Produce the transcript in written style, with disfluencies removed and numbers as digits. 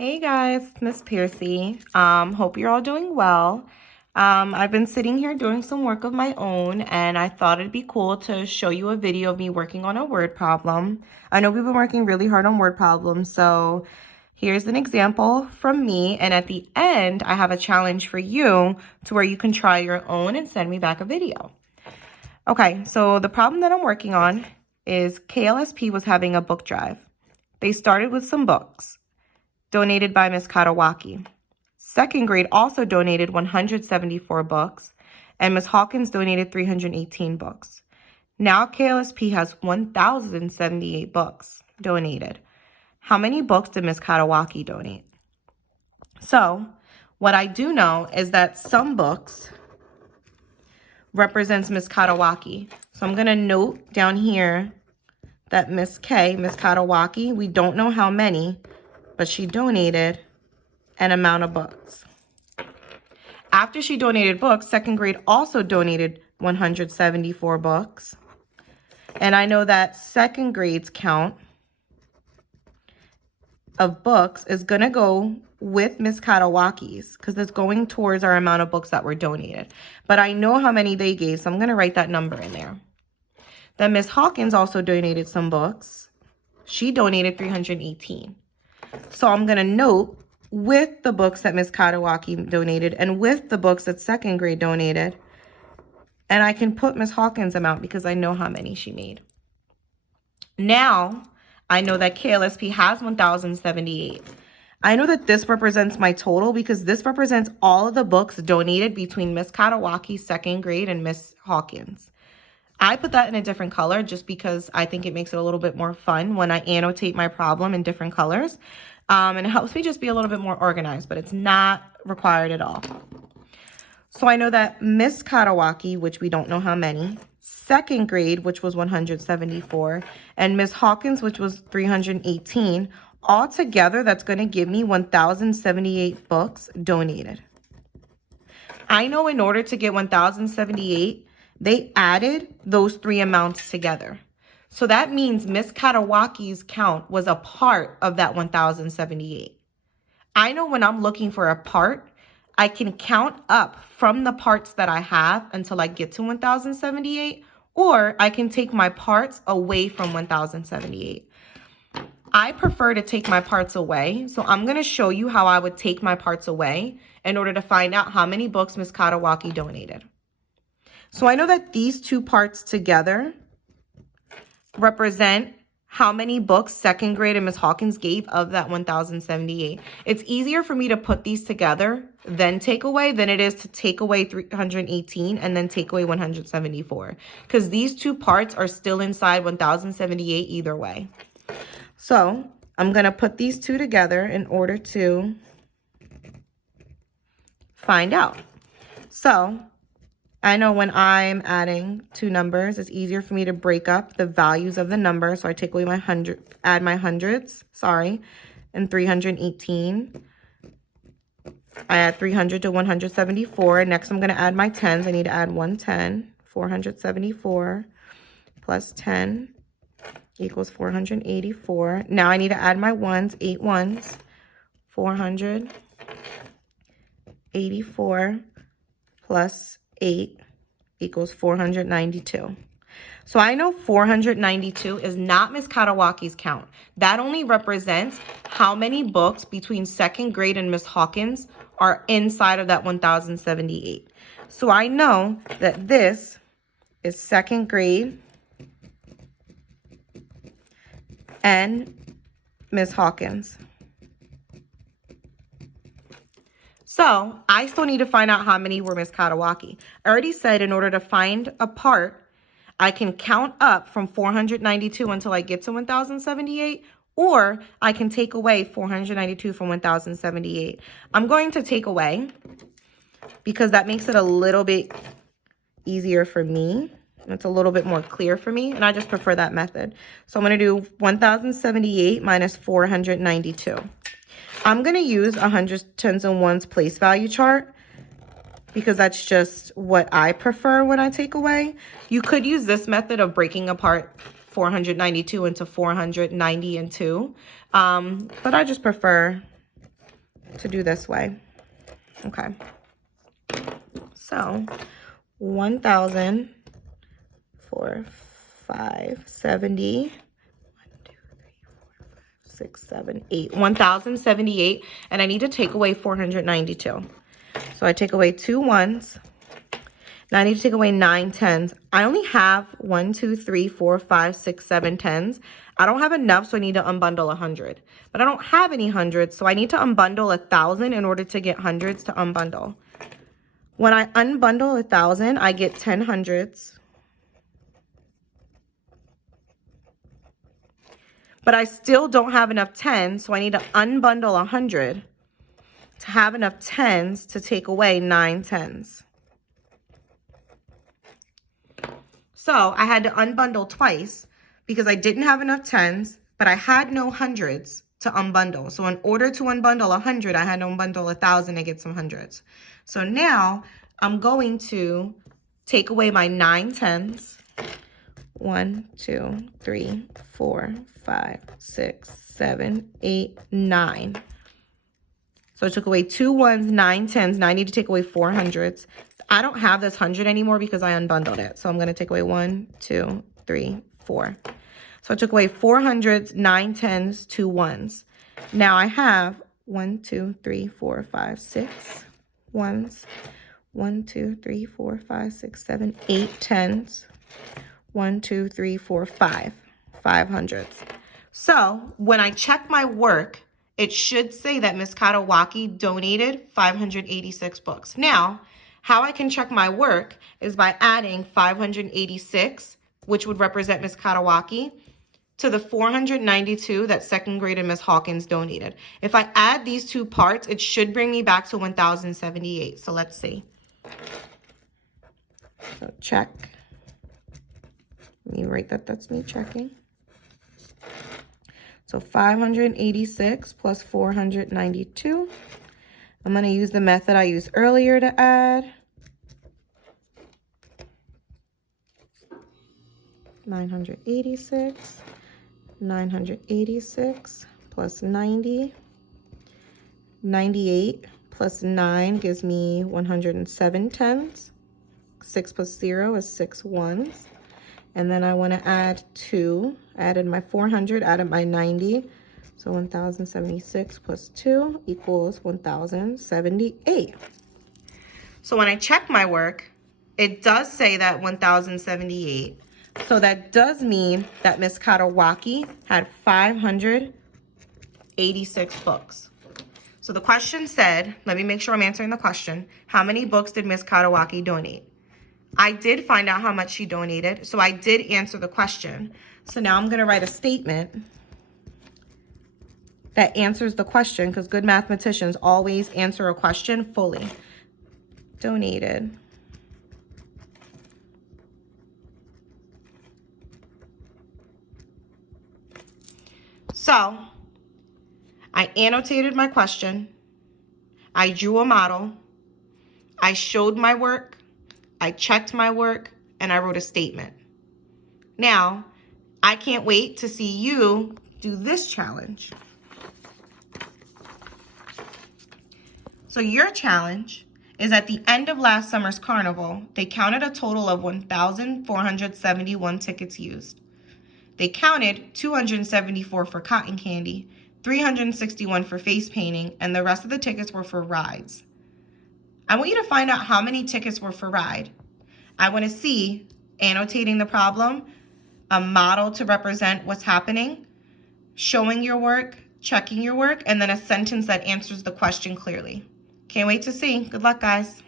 Hey guys, it's Miss Piercy. Hope you're all doing well. I've been sitting here doing some work of my own, and I thought it'd be cool to show you a video of me working on a word problem. I know we've been working really hard on word problems, so here's an example from me, and at the end, I have a challenge for you to where you can try your own and send me back a video. Okay, so the problem that I'm working on is KLSP was having a book drive. They started with some books donated by Miss Katawaki. Second grade also donated 174 books, and Miss Hawkins donated 318 books. Now KLSP has 1,078 books donated. How many books did Miss Katawaki donate? So what I do know is that some books represents Miss Katawaki. So I'm gonna note down here that Miss Katawaki, we don't know how many, but she donated an amount of books. After she donated books, second grade also donated 174 books. And I know that second grade's count of books is going to go with Miss Katawaki's because it's going towards our amount of books that were donated. But I know how many they gave, so I'm going to write that number in there. Then Miss Hawkins also donated some books. She donated 318. So I'm going to note with the books that Miss Katawaki donated and with the books that second grade donated. And I can put Miss Hawkins' amount because I know how many she made. Now, I know that KLSP has 1,078. I know that this represents my total because this represents all of the books donated between Miss Katawaki's second grade and Miss Hawkins. I put that in a different color just because I think it makes it a little bit more fun when I annotate my problem in different colors. And it helps me just be a little bit more organized, but it's not required at all. So I know that Miss Katawaki, which we don't know how many, second grade, which was 174, and Miss Hawkins, which was 318, all together, that's going to give me 1,078 books donated. I know in order to get 1,078, they added those three amounts together. So that means Miss Katawaki's count was a part of that 1,078. I know when I'm looking for a part, I can count up from the parts that I have until I get to 1,078, or I can take my parts away from 1,078. I prefer to take my parts away, so I'm going to show you how I would take my parts away in order to find out how many books Miss Katawaki donated. So I know that these two parts together represent how many books second grade and Miss Hawkins gave of that 1,078. It's easier for me to put these together then take away than it is to take away 318 and then take away 174 because these two parts are still inside 1,078 either way. So I'm going to put these two together in order to find out. So I know when I'm adding two numbers, it's easier for me to break up the values of the number. So I take away my add my hundreds, and 318. I add 300 to 174. Next, I'm going to add my tens. I need to add 110. 474 plus 10 equals 484. Now I need to add my ones, 8 ones. 484 plus 8 equals 492. So I know 492 is not Miss Katawaki's count. That only represents how many books between second grade and Miss Hawkins are inside of that 1,078. So I know that this is second grade and Miss Hawkins. So I still need to find out how many were Miss Katawaki. I already said in order to find a part, I can count up from 492 until I get to 1,078, or I can take away 492 from 1,078. I'm going to take away because that makes it a little bit easier for me. It's a little bit more clear for me, and I just prefer that method. So I'm going to do 1,078 minus 492. I'm going to use 100 tens and ones place value chart because that's just what I prefer when I take away. You could use this method of breaking apart 492 into 490 and 2, but I just prefer to do this way. Okay. So 1,000 4, 5, 70, 6, 7, 8, 1,078, and I need to take away 492. So I take away 2 ones. Now I need to take away 9 tens. I only have 1, 2, 3, 4, 5, 6, 7 tens. I don't have enough, so I need to unbundle 100. But I don't have any hundreds, so I need to unbundle 1,000 in order to get hundreds to unbundle. When I unbundle 1,000, I get 10 hundreds. But I still don't have enough tens, so I need to unbundle 100 to have enough tens to take away 9 tens. So I had to unbundle twice because I didn't have enough tens, but I had no hundreds to unbundle. So in order to unbundle 100, I had to unbundle 1,000 to get some hundreds. So now I'm going to take away my 9 tens. 1, 2, 3, 4, 5, 6, 7, 8, 9. So I took away 2 ones, 9 tens. Now I need to take away 4 hundreds. I don't have this 100 anymore because I unbundled it. So I'm going to take away 1, 2, 3, 4. So I took away 4 hundreds, 9 tens, 2 ones. Now I have 1, 2, 3, 4, 5, 6 ones. 1, 2, 3, 4, 5, 6, 7, 8 tens. 1, 2, 3, 4, 5 hundreds. So when I check my work, it should say that Miss Katawaki donated 586 books. Now, how I can check my work is by adding 586, which would represent Miss Katawaki, to the 492 that second grader Miss Hawkins donated. If I add these two parts, it should bring me back to 1,078. So let's see. So check. Let me write that that's me checking. So 586 plus 492. I'm going to use the method I used earlier to add. 986. 986 plus 90. 98 plus 9 gives me 107 tens. 6 plus 0 is 6 ones. And then I want to add 2. I added my 400, added my 90. So 1,076 plus 2 equals 1,078. So when I check my work, it does say that 1,078. So that does mean that Miss Katawaki had 586 books. So the question said, let me make sure I'm answering the question, how many books did Miss Katawaki donate? I did find out how much she donated, so I did answer the question. So now I'm going to write a statement that answers the question, because good mathematicians always answer a question fully. Donated. So I annotated my question. I drew a model. I showed my work. I checked my work, and I wrote a statement. Now, I can't wait to see you do this challenge. So your challenge is at the end of last summer's carnival, they counted a total of 1,471 tickets used. They counted 274 for cotton candy, 361 for face painting, and the rest of the tickets were for rides. I want you to find out how many tickets were for ride. I want to see, annotating the problem, a model to represent what's happening, showing your work, checking your work, and then a sentence that answers the question clearly. Can't wait to see. Good luck, guys.